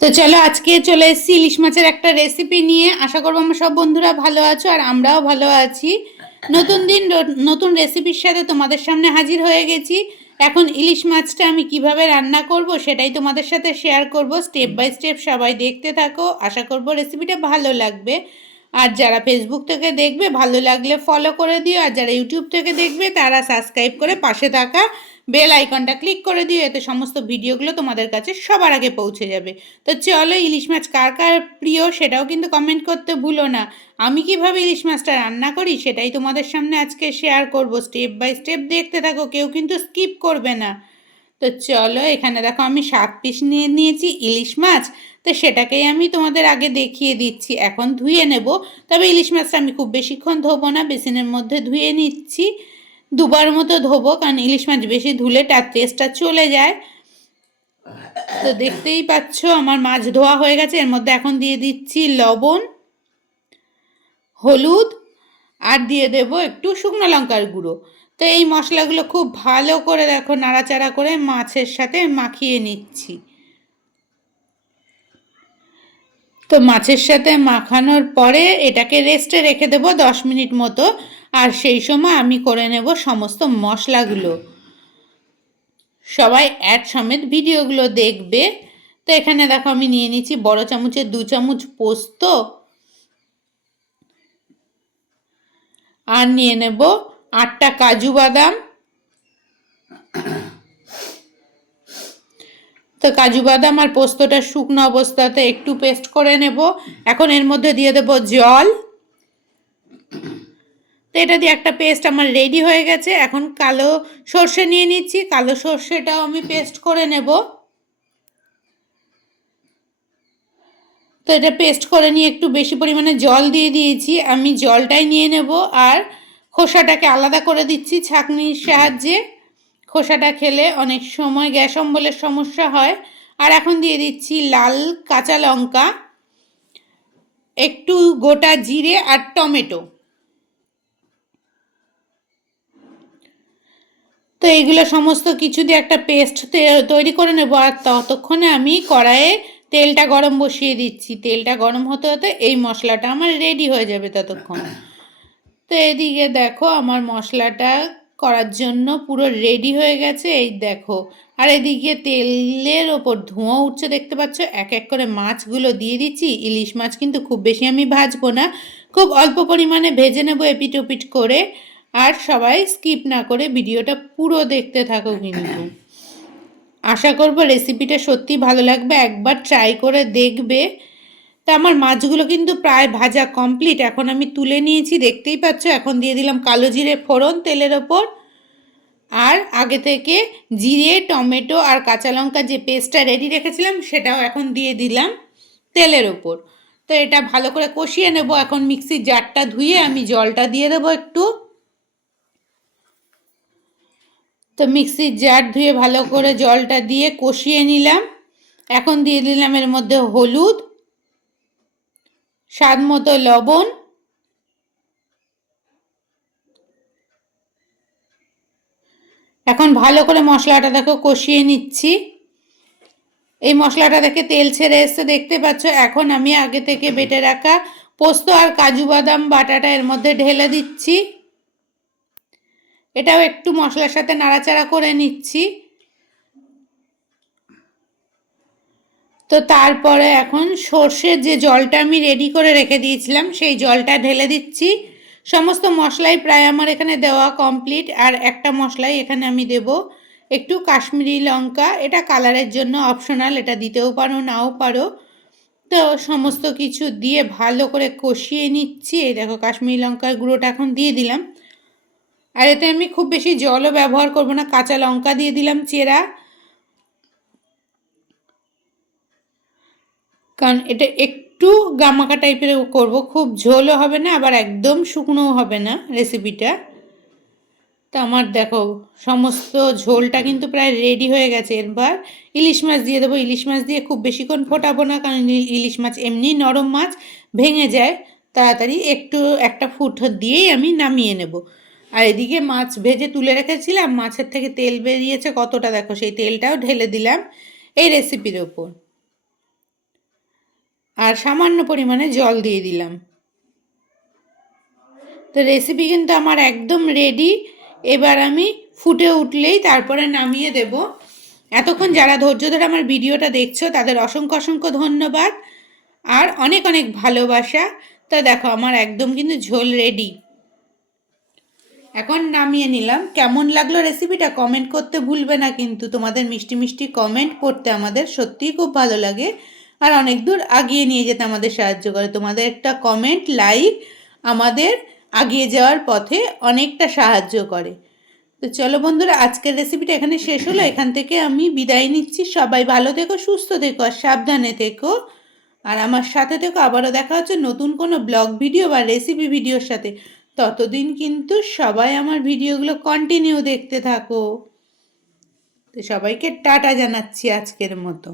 তো চলো আজকে চলে এসেছি ইলিশ মাছের একটা রেসিপি নিয়ে। আশা করব আমার সব বন্ধুরা ভালো আছো আর আমরাও ভালো আছি। নতুন দিন, নতুন রেসিপির সাথে তোমাদের সামনে হাজির হয়ে গেছি। এখন ইলিশ মাছটা আমি কীভাবে রান্না করব সেটাই তোমাদের সাথে শেয়ার করব। স্টেপ বাই স্টেপ সবাই দেখতে থাকো। আশা করব রেসিপিটা ভালো লাগবে। আর যারা ফেসবুক থেকে দেখবে, ভালো লাগলে ফলো করে দিও। আর যারা ইউটিউব থেকে দেখবে, তারা সাবস্ক্রাইব করে পাশে থাকা। বেল আইকনটা ক্লিক করে দিও, এতে সমস্ত ভিডিওগুলো তোমাদের কাছে সবার আগে পৌঁছে যাবে। তো চলো ইলিশ মাছ কার কার প্রিয় সেটাও কিন্তু কমেন্ট করতে ভুলো না। আমি কীভাবে ইলিশ মাছটা রান্না করি সেটাই তোমাদের সামনে আজকে শেয়ার করব। স্টেপ বাই স্টেপ দেখতে থাকো, কেউ কিন্তু স্কিপ করবে না। তো চলো এখানে দেখো আমি সাত পিস নিয়ে নিয়েছি ইলিশ মাছ। তো সেটাকেই আমি তোমাদের আগে দেখিয়ে দিচ্ছি। এখন ধুয়ে নেব। তবে ইলিশ মাছটা আমি খুব বেশিক্ষণ ধোবো না, বেসিনের মধ্যে ধুয়ে নিচ্ছি। দুবার মতো ধোবো, কারণ ইলিশ মাছ বেশি ধুলে তার টেস্টটা চলে যায়। তো দেখতেই পাচ্ছ, আমার মাছ ধোয়া হয়ে গেছে। এর মধ্যে এখন দিয়ে দিচ্ছি লবণ, হলুদ, আর দিয়ে দেব একটু শুকনো লঙ্কার গুঁড়ো। তো এই মশলাগুলো খুব ভালো করে দেখো, নাড়াচাড়া করে মাছের সাথে মাখিয়ে নিচ্ছি। তো মাছের সাথে মাখানোর পরে এটাকে রেস্টে রেখে দেবো দশ মিনিট মতো। আর সেই সময় আমি করে নেব সমস্ত মশলাগুলো। সবাই অ্যাড সমেত ভিডিওগুলো দেখবে। তো এখানে দেখো আমি নিয়ে নিচ্ছি বড় চামচের দু চামচ পোস্ত। আর নিয়ে নেব আটটা কাজু বাদাম। তো কাজু বাদাম আর পোস্তটা শুকনো অবস্থাতে একটু পেস্ট করে নেব। এখন এর মধ্যে দিয়ে দেব জল। তো এটা দিয়ে একটা পেস্ট আমার রেডি হয়ে গেছে। এখন কালো সর্ষে নিয়ে নিচ্ছি। কালো সর্ষেটাও আমি পেস্ট করে নেব। তো এটা পেস্ট করে নিয়ে একটু বেশি পরিমাণে জল দিয়ে দিয়েছি। আমি জলটাই নিয়ে নেব আর খোসাটাকে আলাদা করে দিচ্ছি ছাঁকনির সাহায্যে। খোসাটা খেলে অনেক সময় গ্যাস অম্বলের সমস্যা হয়। আর এখন দিয়ে দিচ্ছি লাল কাঁচা লঙ্কা, একটু গোটা জিরে আর টমেটো। তো এইগুলো সমস্ত কিছু দিয়ে একটা পেস্ট তৈরি করে নেব। আর ততক্ষণে আমি কড়াইয়ে তেলটা গরম বসিয়ে দিচ্ছি। তেলটা গরম হতে হতে এই মশলাটা আমার রেডি হয়ে যাবে ততক্ষণ। তো এদিকে দেখো আমার মশলাটা করার জন্য পুরো রেডি হয়ে গেছে। এই দেখো। আর এদিকে তেলের ওপর ধোঁয়া উঠছে, দেখতে পাচ্ছ? এক এক করে মাছগুলো দিয়ে দিচ্ছি। ইলিশ মাছ কিন্তু খুব বেশি আমি ভাজবো না। খুব অল্প পরিমাণে ভেজে নেব এপিট ওপিট করে। আর সবাই স্কিপ না করে ভিডিওটা পুরো দেখতে থাকো কিন্তু। আশা করব রেসিপিটা সত্যি ভালো লাগবে, একবার ট্রাই করে দেখবে। তা আমার মাছগুলো কিন্তু প্রায় ভাজা কমপ্লিট এখন আমি তুলে নিয়েছি, দেখতেই পাচ্ছ, এখন দিয়ে দিলাম কালো জিরে ফোড়ন তেলের ওপর। আর আগে থেকে জিরে, টমেটো আর কাঁচা লঙ্কা যে পেস্টটা রেডি রেখেছিলাম, সেটাও এখন দিয়ে দিলাম তেলের ওপর। তো এটা ভালো করে কষিয়ে নেব, এখন মিক্সির জারটা ধুয়ে আমি জলটা দিয়ে দেবো একটু। তো মিক্সির জার ধুয়ে ভালো করে জলটা দিয়ে কষিয়ে নিলাম। এখন দিয়ে দিলাম এর মধ্যে হলুদ, স্বাদ মতো লবণ, এখন ভালো করে মশলাটা দেখো কষিয়ে নিচ্ছি। এই মশলাটা দেখে তেল ছেড়ে এসছে, দেখতে পাচ্ছ? এখন আমি আগে থেকে বেটে রাখা পোস্ত আর কাজু বাদাম বাটাটা এর মধ্যে ঢেলে দিচ্ছি। এটাও একটু মশলার সাথে নাড়াচাড়া করে নিচ্ছি। তো তারপরে এখন সর্ষের যে জলটা আমি রেডি করে রেখে দিয়েছিলাম, সেই জলটা ঢেলে দিচ্ছি। সমস্ত মশলাই প্রায় আমার এখানে দেওয়া কমপ্লিট আর একটা মশলাই এখানে আমি দেব। একটু কাশ্মীরি লঙ্কা, এটা কালারের জন্য অপশনাল এটা দিতেও পারো, নাও পারো। তো সমস্ত কিছু দিয়ে ভালো করে কষিয়ে নিচ্ছি। এই দেখো, কাশ্মীরি লঙ্কার গুঁড়োটা এখন দিয়ে দিলাম। আর এতে আমি খুব বেশি জলও ব্যবহার করব না, কাঁচা লঙ্কা দিয়ে দিলাম চেরা। কারণ এটা একটু গামাকা টাইপের করব, খুব ঝোলও হবে না, আবার একদম শুকনোও হবে না রেসিপিটা তো আমার দেখো, সমস্ত ঝোলটা কিন্তু প্রায় রেডি হয়ে গেছে। এরবার ইলিশ মাছ দিয়ে দেবো। ইলিশ মাছ দিয়ে খুব বেশিক্ষণ ফোটাবো না, কারণ ইলিশ মাছ এমনি নরম মাছ ভেঙে যায়। তাড়াতাড়ি একটু, একটা ফুট দিয়েই আমি নামিয়ে নেব। আর এদিকে মাছ ভেজে তুলে রেখেছিলাম, মাছের থেকে তেল বেরিয়েছে কতটা দেখো, সেই তেলটাও ঢেলে দিলাম এই রেসিপির ওপর। আর সামান্য পরিমাণে জল দিয়ে দিলাম। তো রেসিপি কিন্তু আমার একদম রেডি এবার আমি ফুটে উঠলেই তারপরে নামিয়ে দেব। এতক্ষণ যারা ধৈর্য ধরে আমার ভিডিওটা দেখছ, তাদের অসংখ্য অসংখ্য ধন্যবাদ। আর অনেক অনেক ভালোবাসা। তো দেখো, আমার একদম কিন্তু ঝোল রেডি এখন নামিয়ে নিলাম। কেমন লাগল রেসিপিটা কমেন্ট করতে ভুলবে না কিন্তু তোমাদের মিষ্টি মিষ্টি কমেন্ট পড়তে আমাদের সত্যিই খুব ভালো লাগে। আর অনেক দূর আগিয়ে নিয়ে যেতে আমাদের সাহায্য করে। তোমাদের একটা কমেন্ট লাইক আমাদের আগিয়ে যাওয়ার পথে অনেকটা সাহায্য করে। তো চলো বন্ধুরা, আজকের রেসিপিটা এখানে শেষ হলো। এখান থেকে আমি বিদায় নিচ্ছি। সবাই ভালো থেকো, সুস্থ থেকো আর সাবধানে থেকো। আর আমার সাথে থেকো। আবারও দেখা হচ্ছে নতুন কোনো ব্লগ ভিডিও বা রেসিপি ভিডিওর সাথে। ততদিন কিন্তু সবাই আমার ভিডিওগুলো কন্টিনিউ দেখতে থাকো। তো সবাইকে টাটা জানাচ্ছি আজকের মতো।